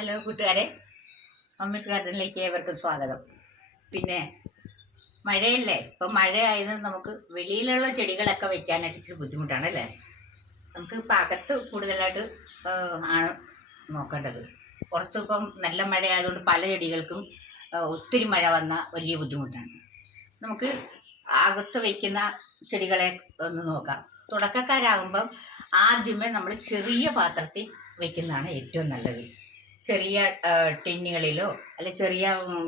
Hello കൂട്ടുകാരെ. Mummies ഗാർഡനിലേക്ക് ഏവർക്കും സ്വാഗതം. പിന്നെ മഴയല്ലേ? ഇപ്പം മഴ ആയതുകൊണ്ട് നമുക്ക് വെളിയിലുള്ള ചെടികളൊക്കെ വെക്കാനായിട്ട് ഇച്ചിരി ബുദ്ധിമുട്ടാണ് അല്ലേ? നമുക്ക് ഇപ്പം അകത്ത് കൂടുതലായിട്ട് ആണ് നോക്കേണ്ടത്. പുറത്ത് ഇപ്പം നല്ല മഴ ആയതുകൊണ്ട് പല ചെടികൾക്കും ഒത്തിരി മഴ വന്ന വലിയ ബുദ്ധിമുട്ടാണ്. നമുക്ക് അകത്ത് വയ്ക്കുന്ന ചെടികളെ ഒന്ന് നോക്കാം. തുടക്കക്കാരാകുമ്പം ആദ്യമേ നമ്മൾ ചെറിയ പാത്രത്തിൽ വെക്കുന്നതാണ് ഏറ്റവും നല്ലത്. ചെറിയ ടിന്നുകളിലോ അല്ലെ ചെറിയ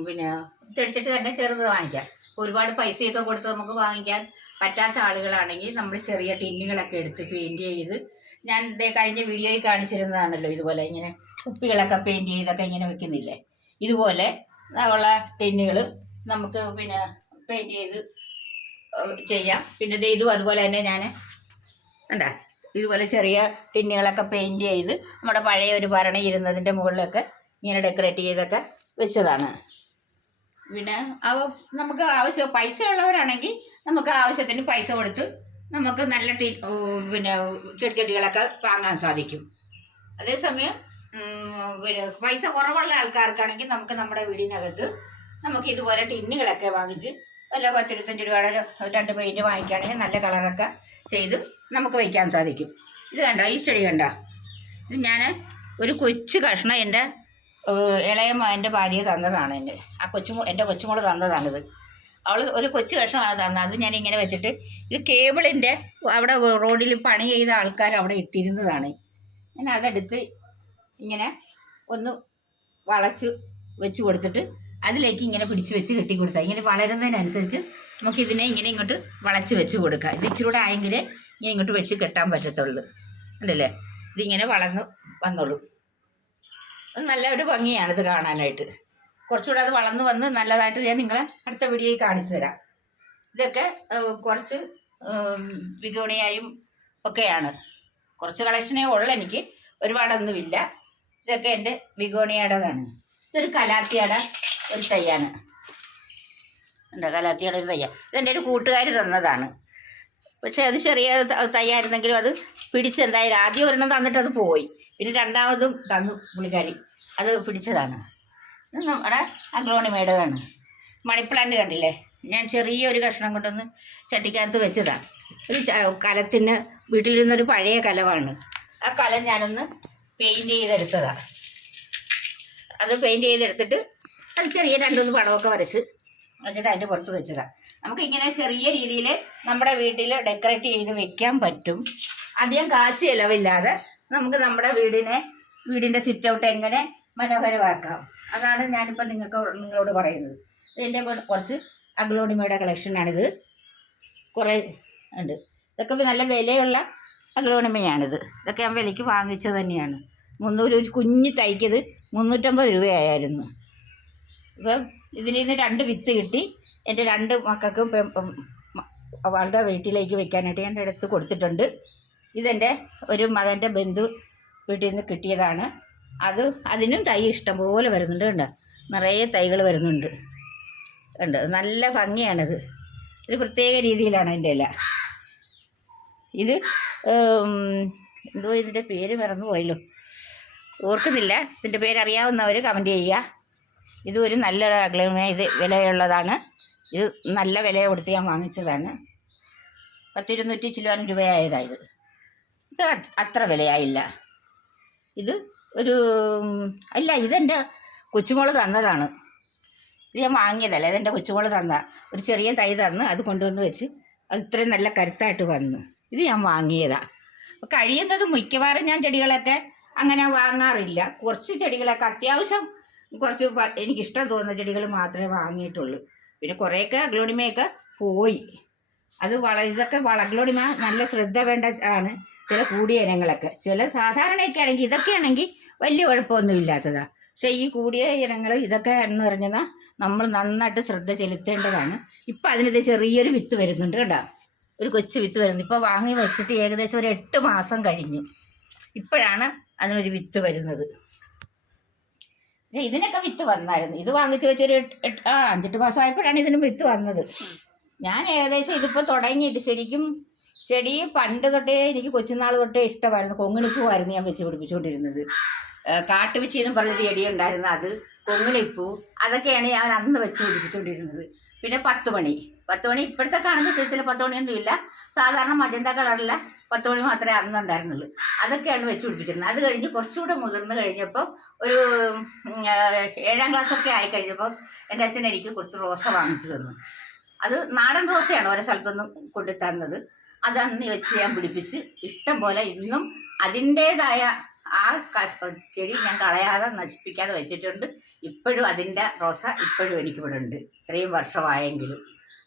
പിന്നെ ചെടിച്ചിട്ട് തന്നെ ചെറുത് വാങ്ങിക്കാം. ഒരുപാട് പൈസയൊക്കെ കൊടുത്ത് നമുക്ക് വാങ്ങിക്കാൻ പറ്റാത്ത ആളുകളാണെങ്കിൽ നമ്മൾ ചെറിയ ടിന്നുകളൊക്കെ എടുത്ത് പെയിന്റ് ചെയ്ത് ഞാൻ ഇതേ കഴിഞ്ഞ വീഡിയോയിൽ കാണിച്ചിരുന്നതാണല്ലോ ഇതുപോലെ ഇങ്ങനെ കുപ്പികളൊക്കെ പെയിന്റ് ചെയ്തൊക്കെ ഇങ്ങനെ വെക്കുന്നില്ലേ? ഇതുപോലെ ഉള്ള ടിന്നുകൾ നമുക്ക് പിന്നെ പെയിന്റ് ചെയ്ത് ചെയ്യാം. പിന്നെ ഇതും അതുപോലെ തന്നെ ഞാൻ ഉണ്ടാ ഇതുപോലെ ചെറിയ ടിന്നുകളൊക്കെ പെയിന്റ് ചെയ്ത് നമ്മുടെ പഴയ ഒരു ഭരണി ഇരുന്നതിന്റെ മുകളിലൊക്കെ ഇങ്ങനെ ഡെക്കറേറ്റ് ചെയ്തൊക്കെ വെച്ചതാണ്. പിന്നെ അവ നമുക്ക് ആവശ്യം പൈസ ഉള്ളവരാണെങ്കിൽ നമുക്ക് ആവശ്യത്തിന് പൈസ കൊടുത്ത് നമുക്ക് നല്ല ടി പിന്നെ ചെടിച്ചെടികളൊക്കെ വാങ്ങാൻ സാധിക്കും. അതേസമയം പിന്നെ പൈസ കുറവുള്ള ആൾക്കാർക്കാണെങ്കിൽ നമുക്ക് നമ്മുടെ വീടിനകത്ത് നമുക്ക് ഇതുപോലെ ടിന്നുകളൊക്കെ വാങ്ങിച്ച് വല്ല പത്തിരുപത്തഞ്ച് രൂപയുടെ രണ്ട് പെയിന്റ് വാങ്ങിക്കുകയാണെങ്കിൽ നല്ല കളറൊക്കെ ചെയ്ത് നമുക്ക് വയ്ക്കാൻ സാധിക്കും. ഇത് കണ്ടോ? ഈ ചെടി കണ്ടോ? ഇത് ഞാൻ ഒരു കൊച്ചു കഷ്ണം എന്റെ ഇളയമ്മ ഇളയ എന്റെ ഭാര്യ തന്നതാണ് എന്റെ. ആ കൊച്ചു എന്റെ കൊച്ചുമോൾ തന്നതാണിത്. അവൾ ഒരു കൊച്ചു കഷ്ണമാണ് തന്നത്. അത് ഞാൻ ഇങ്ങനെ വെച്ചിട്ട് ഇത് കേബിളിന്റെ അവിടെ റോഡിൽ പണി ചെയ്ത ആൾക്കാർ അവിടെ ഇട്ടിരുന്നതാണ്. ഞാൻ അതെടുത്ത് ഇങ്ങനെ ഒന്ന് വളച്ച് വെച്ച് കൊടുത്തിട്ട് അതിലേക്ക് ഇങ്ങനെ പിടിച്ച് വെച്ച് കെട്ടി കൊടുത്താൽ ഇങ്ങനെ വളരുന്നതിനനുസരിച്ച് നമുക്കിതിനെ ഇങ്ങനെ ഇങ്ങോട്ട് വളച്ച് വെച്ച് കൊടുക്കാം. ഇത് ഇച്ചിരി കൂടെ ആയെങ്കിലേ ഇങ്ങനെ ഇങ്ങോട്ട് വെച്ച് കെട്ടാൻ പറ്റത്തുള്ളൂ. ഉണ്ടല്ലേ ഇതിങ്ങനെ വളർന്ന് വന്നോളൂ. നല്ല ഒരു ഭംഗിയാണ് ഇത് കാണാനായിട്ട്. കുറച്ചുകൂടെ അത് വളർന്ന് വന്ന് നല്ലതായിട്ട് ഞാൻ നിങ്ങളെ അടുത്ത വീഡിയോയിൽ കാണിച്ചു തരാം. ഇതൊക്കെ കുറച്ച് വിഗോണിയായും ഒക്കെയാണ്. കുറച്ച് കളക്ഷനേ ഉള്ളൂ എനിക്ക്. ഒരുപാടൊന്നുമില്ല. ഇതൊക്കെ എന്റെ വിഗോണിയയുടേതാണ് ഇതൊരു കലാത്തിയുടെ ഒരു തൈയാണ് ഉണ്ട് കലാത്തിയുടെ ഒരു തയ്യ? ഇതെന്റെ ഒരു കൂട്ടുകാർ തന്നതാണ്. പക്ഷേ അത് ചെറിയ തയ്യായിരുന്നെങ്കിലും അത് പിടിച്ചെന്തായാലും ആദ്യം ഒരെണ്ണം തന്നിട്ട് അത് പോയി. പിന്നെ രണ്ടാമതും തന്നു പുള്ളിക്കാരി. അത് പിടിച്ചതാണ്. നമ്മുടെ അഗ്രോണിമയുടേതാണ് മണിപ്ലാന്റ് കണ്ടില്ലേ? ഞാൻ ചെറിയൊരു കഷ്ണം കൊണ്ടൊന്ന് ചട്ടിക്കകത്ത് വെച്ചതാണ് ഒരു കലത്തിന് വീട്ടിലിരുന്നൊരു പഴയ കലമാണ് ആ കലം ഞാനൊന്ന് പെയിന്റ് ചെയ്തെടുത്തതാണ് അത് പെയിന്റ് ചെയ്തെടുത്തിട്ട് അത് ചെറിയ രണ്ടൊന്ന് പടമൊക്കെ വരച്ച് വെച്ചിട്ട് അതിന്റെ പുറത്ത് വെച്ചതാണ് നമുക്ക് ഇങ്ങനെ ചെറിയ രീതിയിൽ നമ്മുടെ വീട്ടിൽ ഡെക്കറേറ്റ് ചെയ്ത് വെക്കാൻ പറ്റും. അധികം കാശ് ചിലവില്ലാതെ നമുക്ക് നമ്മുടെ വീടിനെ വീടിന്റെ സിറ്റ് ഔട്ട് എങ്ങനെ മനോഹരമാക്കാം. അതാണ് ഞാനിപ്പോൾ നിങ്ങൾക്ക് നിങ്ങളോട് പറയുന്നത്. ഇതിന്റെ കുറച്ച് അഗ്ലോണിമയുടെ കളക്ഷനാണിത് കുറേ ഉണ്ട്. ഇതൊക്കെ നല്ല വിലയുള്ള അഗ്ലോണിമയാണിത്. ഇതൊക്കെ ഞാൻ വിലയ്ക്ക് വാങ്ങിച്ചത് തന്നെയാണ്. മുന്നൂറ് കുഞ്ഞ് തൈക്കത് മുന്നൂറ്റമ്പത് രൂപയായിരുന്നു. ഇപ്പം ഇതിൽ നിന്ന് രണ്ട് വിത്ത് കിട്ടി. എന്റെ രണ്ട് മക്കൾക്കും അവളുടെ വീട്ടിലേക്ക് വെക്കാനായിട്ട് ഞാൻ എടുത്ത് കൊടുത്തിട്ടുണ്ട്. ഇതെന്റെ ഒരു മകന്റെ ബന്ധു വീട്ടിൽ നിന്ന് കിട്ടിയതാണ്. അത് അതിനും തൈ ഇഷ്ടം പോലെ വരുന്നുണ്ട് കണ്ടോ? നിറയെ തൈകൾ വരുന്നുണ്ട്. ഉണ്ട് നല്ല ഭംഗിയാണത്. ഒരു പ്രത്യേക രീതിയിലാണ് അതിന്റെ ഇല. ഇത് എന്തോ ഇതിന്റെ പേര് മറന്നു പോയല്ലോ ഓർക്കുന്നില്ല. ഇതിന്റെ പേരറിയാവുന്നവർ കമന്റ് ചെയ്യുക. ഇത് നല്ല നല്ലൊരു അഗ്ലമേ ഇത് വിലയുള്ളതാണ്. ഇത് നല്ല വില കൊടുത്ത് ഞാൻ വാങ്ങിച്ചതാണ്. പത്തിരുന്നൂറ്റി ചില്ലുവാനും രൂപയായതായത് ഇത്. അത് അത്ര വിലയായില്ല. ഇത് ഒരു അല്ല ഇതെന്റെ കൊച്ചുമോൾ തന്നതാണ്. ഇത് ഞാൻ വാങ്ങിയതല്ല ഇതെന്റെ കൊച്ചുമോൾ തന്ന. ഒരു ചെറിയ തൈ തന്ന് അത് കൊണ്ടുവന്ന് വെച്ച് അത് ഇത്രയും നല്ല കരുത്തായിട്ട് വന്നു. ഇത് ഞാൻ വാങ്ങിയതാണ് കഴിയുന്നതും മിക്കവാറും ഞാൻ ചെടികളൊക്കെ അങ്ങനെ വാങ്ങാറില്ല. കുറച്ച് ചെടികളൊക്കെ അത്യാവശ്യം കുറച്ച് എനിക്കിഷ്ടം തോന്നുന്ന ചെടികൾ മാത്രമേ വാങ്ങിയിട്ടുള്ളൂ. പിന്നെ കുറേയൊക്കെ അഗ്ലോണിമയൊക്കെ പോയി. അത് വള ഇതൊക്കെ വളഗ്ലോണിമ നല്ല ശ്രദ്ധ വേണ്ട ആണ് ചില കൂടിയ ഇനങ്ങളൊക്കെ. ചില സാധാരണയൊക്കെ ആണെങ്കിൽ ഇതൊക്കെ ആണെങ്കിൽ വലിയ കുഴപ്പമൊന്നും ഇല്ലാത്തതാണ് പക്ഷേ ഈ കൂടിയ ഇനങ്ങൾ ഇതൊക്കെ എന്ന് പറഞ്ഞാൽ നമ്മൾ നന്നായിട്ട് ശ്രദ്ധ ചെലുത്തേണ്ടതാണ്. ഇപ്പം അതിനത് ചെറിയൊരു വിത്ത് വരുന്നുണ്ട് കേട്ടോ ഒരു കൊച്ചു വിത്ത് വരുന്നു. ഇപ്പോൾ വാങ്ങി വെച്ചിട്ട് ഏകദേശം ഒരു എട്ട് മാസം കഴിഞ്ഞു. ഇപ്പോഴാണ് അതിനൊരു വിത്ത് വരുന്നത്. ഇതിനൊക്കെ വിത്ത് വന്നായിരുന്നു. ഇത് വാങ്ങിച്ചു വെച്ചൊരു എട്ട് ആ അഞ്ചെട്ട് മാസമായപ്പോഴാണ് ഇതിന് വിത്ത് വന്നത്. ഞാൻ ഏകദേശം ഇതിപ്പോൾ തുടങ്ങിയിട്ട് ശരിക്കും ചെടി പണ്ട് തൊട്ടേ എനിക്ക് കൊച്ചുനാൾ തൊട്ടേ ഇഷ്ടമായിരുന്നു. കൊങ്ങിണിപ്പൂവായിരുന്നു ഞാൻ വെച്ച് പിടിപ്പിച്ചുകൊണ്ടിരുന്നത്. കാട്ടുവെച്ചി പറഞ്ഞൊരു ചെടി ഉണ്ടായിരുന്നു അത്. കൊങ്ങിണിപ്പൂ അതൊക്കെയാണ് ഞാൻ അന്ന് വെച്ച് പിടിപ്പിച്ചുകൊണ്ടിരുന്നത്. പിന്നെ പത്ത് മണി. പത്ത് മണി ഇപ്പോഴത്തെ കാണുന്ന സൈസിൽ പത്ത് മണിയൊന്നും ഇല്ല. സാധാരണ മജന്ത കളറിലെ പത്ത് മണി മാത്രമേ അറിഞ്ഞുണ്ടായിരുന്നുള്ളൂ അതൊക്കെയാണ് വെച്ച് പിടിപ്പിച്ചിരുന്നത്. അത് കഴിഞ്ഞ് കുറച്ചുകൂടെ മുതിർന്ന് കഴിഞ്ഞപ്പോൾ ഒരു ഏഴാം ക്ലാസ്സൊക്കെ ആയി കഴിഞ്ഞപ്പോൾ എന്റെ അച്ഛൻ എനിക്ക് കുറച്ച് റോസ വാങ്ങിച്ചു തന്നു. അത് നാടൻ റോസയാണ് ഓരോ സ്ഥലത്തുനിന്നും കൊണ്ടു തന്നത് അത് അന്ന് വെച്ച് ഞാൻ പിടിപ്പിച്ച് ഇഷ്ടം പോലെ ഇന്നും അതിന്റേതായ ആ ചെടി ഞാൻ കളയാതെ നശിപ്പിക്കാതെ വെച്ചിട്ടുണ്ട്. ഇപ്പോഴും അതിന്റെ റോസ ഇപ്പോഴും എനിക്കിവിടെ ഉണ്ട്. ഇത്രയും വർഷമായെങ്കിലും.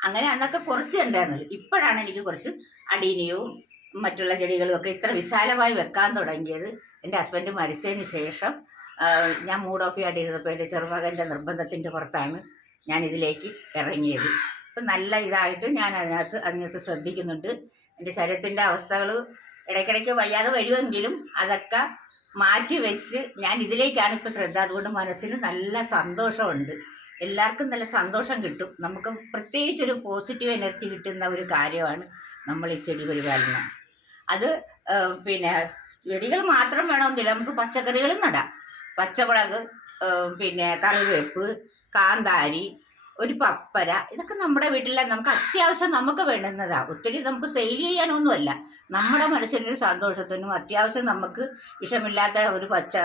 അങ്ങനെ അന്നൊക്കെ കുറച്ച് ഉണ്ടായിരുന്നത്. ഇപ്പോഴാണ് എനിക്ക് കുറച്ച് അടീനിയവും മറ്റുള്ള ചെടികളും ഒക്കെ ഇത്ര വിശാലമായി വെക്കാൻ തുടങ്ങിയത്. എന്റെ ഹസ്ബൻഡ് മരിച്ചതിന് ശേഷം ഞാൻ മൂഡ് ഓഫ് ആയിട്ടിരുന്നപ്പോൾ എന്റെ ചെറുമകന്റെ നിർബന്ധത്തിന്റെ പുറത്താണ് ഞാൻ ഇതിലേക്ക് ഇറങ്ങിയത്. ഇപ്പം നല്ല ഇതായിട്ട് ഞാൻ അതിനകത്ത് അതിനകത്ത് ശ്രദ്ധിക്കുന്നുണ്ട്. എന്റെ ശരീരത്തിന്റെ അവസ്ഥകൾ ഇടയ്ക്കിടയ്ക്ക് വയ്യാതെ വരുമെങ്കിലും അതൊക്കെ മാറ്റി വെച്ച് ഞാൻ ഇതിലേക്കാണ് ഇപ്പോൾ ശ്രദ്ധ. അതുകൊണ്ട് മനസ്സിന് നല്ല സന്തോഷമുണ്ട്. എല്ലാവർക്കും നല്ല സന്തോഷം കിട്ടും. നമുക്ക് പ്രത്യേകിച്ചൊരു പോസിറ്റീവ് എനർജി കിട്ടുന്ന ഒരു കാര്യമാണ് നമ്മൾ ഈ ചെടി പരിപാലനം. അത് പിന്നെ ചെടികൾ മാത്രം വേണമെന്നില്ല. നമുക്ക് പച്ചക്കറികളും നടാം. പച്ചമുളക് പിന്നെ കറിവേപ്പ് കാന്താരി ഒരു പപ്പര ഇതൊക്കെ നമ്മുടെ വീട്ടിലെ നമുക്ക് അത്യാവശ്യം നമുക്ക് വേണ്ടുന്നതാ. ഒത്തിരി നമുക്ക് സെയിൽ ചെയ്യാനൊന്നുമല്ല. നമ്മുടെ മനസ്സിനൊരു സന്തോഷത്തിനും അത്യാവശ്യം നമുക്ക് വിഷമില്ലാത്ത ഒരു പച്ച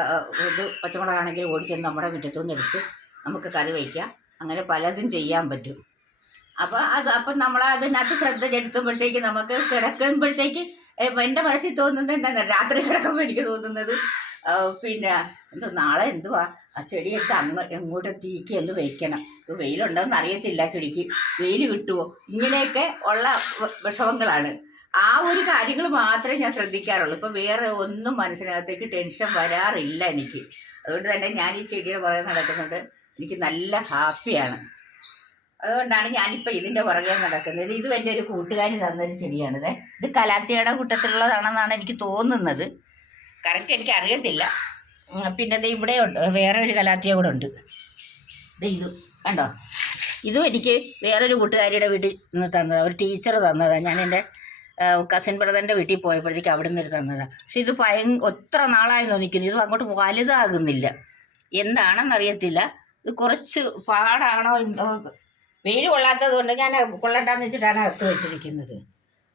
ഇത് പച്ചമുളകാണെങ്കിൽ ഓടിച്ചെന്ന് നമ്മുടെ മുറ്റത്തുനിന്ന് എടുത്ത് നമുക്ക് കറി വയ്ക്കാം. അങ്ങനെ പലതും ചെയ്യാൻ പറ്റും. അപ്പോൾ അത് അപ്പം നമ്മൾ അതിനകത്ത് ശ്രദ്ധ ചെലുത്തുമ്പോഴത്തേക്ക് നമുക്ക് കിടക്കുമ്പോഴത്തേക്ക് എന്റെ മനസ്സിൽ തോന്നുന്നത് എന്താണ് രാത്രി കിടക്കുമ്പോൾ എനിക്ക് തോന്നുന്നത് പിന്നെ എന്തോ നാളെ എന്തുവാ? ആ ചെടിയൊക്കെ അങ്ങ് എങ്ങോട്ട് തീക്കി ഒന്ന് വെക്കണം. ഇത് വെയിലുണ്ടോയെന്ന് അറിയത്തില്ല ചെടിക്ക്. വെയിൽ കിട്ടുമോ ഇങ്ങനെയൊക്കെ ഉള്ള വിഷമങ്ങളാണ്. ആ ഒരു കാര്യങ്ങൾ മാത്രമേ ഞാൻ ശ്രദ്ധിക്കാറുള്ളൂ. ഇപ്പം വേറെ ഒന്നും മനസ്സിനകത്തേക്ക് ടെൻഷൻ വരാറില്ല എനിക്ക്. അതുകൊണ്ട് തന്നെ ഞാൻ ഈ ചെടിയുടെ പുറകെ നടക്കുന്നത് എനിക്ക് നല്ല ഹാപ്പിയാണ് അതുകൊണ്ടാണ് ഞാനിപ്പോൾ ഇതിന്റെ പുറകെ നടക്കുന്നത്. ഇത് എന്റെ ഒരു കൂട്ടുകാരി തന്നൊരു ചെടിയാണിത്. ഇത് കലാത്തിയുടെ കൂട്ടത്തിലുള്ളതാണെന്നാണ് എനിക്ക് തോന്നുന്നത്. കറക്റ്റ് എനിക്ക് അറിയത്തില്ല. പിന്നെ ദേ ഇവിടെ ഉണ്ട്. വേറെ ഒരു കലാത്തിയ കൂടെ ഉണ്ട്. ഇത് കണ്ടോ? ഇതും എനിക്ക് വേറൊരു കൂട്ടുകാരിയുടെ വീട്ടിൽ നിന്ന് തന്നതാണ് ഒരു ടീച്ചർ തന്നതാണ് ഞാൻ എന്റെ കസിൻ ബ്രദറിന്റെ വീട്ടിൽ പോയപ്പോഴത്തേക്ക് അവിടെ നിന്ന് തന്നതാണ് പക്ഷെ ഇത് ഭയ ഒത്ര നാളായി നിൽക്കുന്നത് ഇത് അങ്ങോട്ട് വലുതാകുന്നില്ല. എന്താണെന്ന് അറിയത്തില്ല ഇത് കുറച്ച് പാടാണോ എന്തോ? വെയിൽ കൊള്ളാത്തത് കൊണ്ട് ഞാൻ കൊള്ളണ്ടാന്ന് വെച്ചിട്ടാണ് അകത്ത് വെച്ചിരിക്കുന്നത്.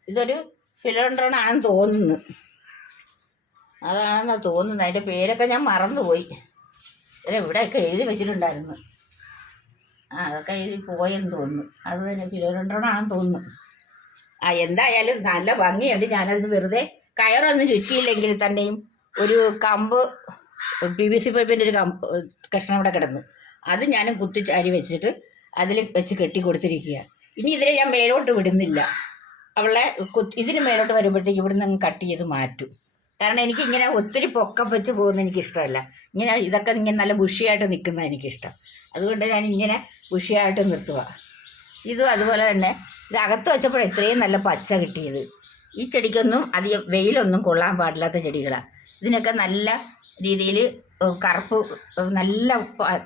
ഇതൊരു ഫിലോണ്ടറോണാണെന്ന് തോന്നുന്നു. അതാണെന്നാണ് തോന്നുന്നത് അതിന്റെ പേരൊക്കെ ഞാൻ മറന്നുപോയി. അല്ല ഇവിടെയൊക്കെ എഴുതി വെച്ചിട്ടുണ്ടായിരുന്നു. ആ അതൊക്കെ എഴുതി പോയെന്ന് തോന്നുന്നു. അത് തന്നെ ഫിലോഡൻഡ്രോൺ തോന്നുന്നു. ആ എന്തായാലും നല്ല ഭംഗിയുണ്ട് ഞാനതിന് വെറുതെ കയറൊന്നും ചുറ്റിയില്ലെങ്കിൽ തന്നെയും ഒരു കമ്പ് പി വി സി പൈപ്പിന്റെ ഒരു കമ്പ് കഷ്ണം ഇവിടെ കിടന്നു. അത് ഞാൻ കുത്തി അരി വെച്ചിട്ട് അതിൽ വെച്ച് കെട്ടി കൊടുത്തിരിക്കുക. ഇനി ഇതിനെ ഞാൻ മേലോട്ട് വിടുന്നില്ല. അവളെ ഇതിന് മേലോട്ട് വരുമ്പോഴത്തേക്ക് ഇവിടുന്ന് അങ്ങ് കട്ട് ചെയ്ത് മാറ്റും. കാരണം എനിക്ക് ഇങ്ങനെ ഒത്തിരി പൊക്കം വെച്ച് പോകുന്നത് എനിക്കിഷ്ടമല്ല. ഇങ്ങനെ ഇതൊക്കെ ഇങ്ങനെ നല്ല ബുഷിയായിട്ട് നിൽക്കുന്നത് എനിക്കിഷ്ടം. അതുകൊണ്ട് ഞാൻ ഇങ്ങനെ ബുഷിയായിട്ട് നിർത്തുക ഇതും അതുപോലെ തന്നെ ഇത് അകത്ത് വെച്ചപ്പോൾ ഇത്രയും നല്ല പച്ച കിട്ടിയത്. ഈ ചെടിക്കൊന്നും അധികം വെയിലൊന്നും കൊള്ളാൻ പാടില്ലാത്ത ചെടികളാണ് ഇതിനൊക്കെ നല്ല രീതിയിൽ കറുപ്പ് നല്ല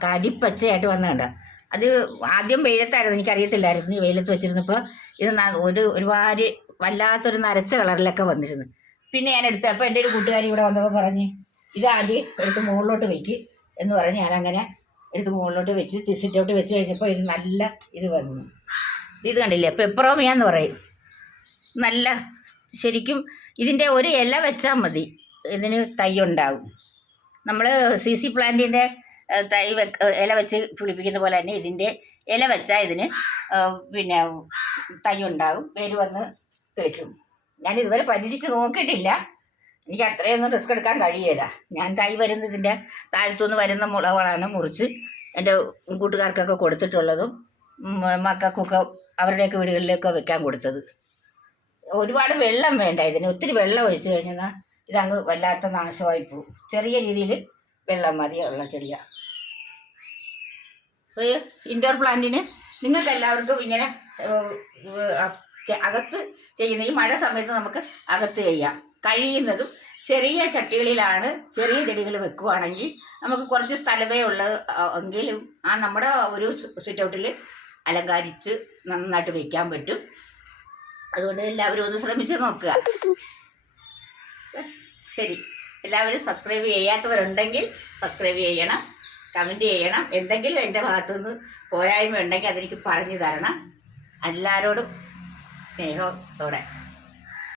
കരിപ്പച്ചയായിട്ട് വന്നുണ്ട് അത് ആദ്യം വെയിലത്തായിരുന്നു. എനിക്കറിയത്തില്ലായിരുന്നു. ഈ വെയിലത്ത് വെച്ചിരുന്നപ്പോൾ ഇത് ഒരു ഒരുപാട് വല്ലാത്തൊരു നരച്ച കളറിലൊക്കെ വന്നിരുന്നു. പിന്നെ ഞാൻ എടുത്ത് അപ്പോൾ എന്റെ ഒരു കൂട്ടുകാരി ഇവിടെ വന്നപ്പോൾ പറഞ്ഞ് ഇത് ആദ്യം എടുത്ത് മുകളിലോട്ട് വയ്ക്ക് എന്ന് പറഞ്ഞ് ഞാനങ്ങനെ എടുത്ത് മുകളിലോട്ട് വെച്ച് തിരിച്ചിട്ടോട്ട് വെച്ച് കഴിഞ്ഞപ്പോൾ ഇത് നല്ല ഇത് വന്നു. ഇത് കണ്ടില്ലേ? പെപ്പറോമിയ എന്ന് പറയും. നല്ല ശരിക്കും ഇതിന്റെ ഒരു ഇല വെച്ചാൽ മതി. ഇതിന് തൈ ഉണ്ടാകും നമ്മൾ സി സി പ്ലാന്റിന്റെ തൈ ഇല വെച്ച് പിടിപ്പിക്കുന്ന പോലെ തന്നെ ഇതിന്റെ ഇല വെച്ചാൽ ഇതിന് പിന്നെ തൈ ഉണ്ടാകും വേര് വന്ന് കിളിക്കും ഞാൻ ഇതുവരെ പരീക്ഷിച്ച് നോക്കിയിട്ടില്ല. എനിക്ക് അത്രയൊന്നും റിസ്ക് എടുക്കാൻ കഴിയില്ല ഞാൻ തൈ വരുന്നതിന്റെ താഴത്തുനിന്ന് വരുന്ന മുളകളാണ് മുറിച്ച് എന്റെ കൂട്ടുകാർക്കൊക്കെ കൊടുത്തിട്ടുള്ളതും മക്കൾക്കൊക്കെ അവരുടെയൊക്കെ വീടുകളിലൊക്കെ വെക്കാൻ കൊടുത്തത്. ഒരുപാട് വെള്ളം വേണ്ട ഇതിന്. ഒത്തിരി വെള്ളം ഒഴിച്ചു കഴിഞ്ഞാൽ ഇതങ്ങ് വല്ലാത്ത നാശമായി പോവും ചെറിയ രീതിയിൽ വെള്ളം മതിയുള്ള ചെടിയാണ് ഒരു ഇൻഡോർ പ്ലാന്റിന് നിങ്ങൾക്ക് എല്ലാവർക്കും ഇങ്ങനെ അകത്ത് ചെയ്യുന്ന ഈ മഴ സമയത്ത് നമുക്ക് അകത്ത് ചെയ്യാം. കഴിയുന്നതും ചെറിയ ചട്ടികളിലാണ് ചെറിയ ചെടികൾ വെക്കുവാണെങ്കിൽ നമുക്ക് കുറച്ച് സ്ഥലമേ ഉള്ളത് എങ്കിലും ആ നമ്മുടെ ഒരു സിറ്റൗട്ടിൽ അലങ്കരിച്ച് നന്നായിട്ട് വെക്കാൻ പറ്റും. അതുകൊണ്ട് എല്ലാവരും ഒന്ന് ശ്രമിച്ച് നോക്കുക. ശരി. എല്ലാവരും സബ്സ്ക്രൈബ് ചെയ്യാത്തവരുണ്ടെങ്കിൽ സബ്സ്ക്രൈബ് ചെയ്യണം. കമന്റ് ചെയ്യണം. എന്തെങ്കിലും എന്റെ ഭാഗത്തുനിന്ന് പോരായ്മ ഉണ്ടെങ്കിൽ അതെനിക്ക് പറഞ്ഞു തരണം. എല്ലാവരോടും 没有，走了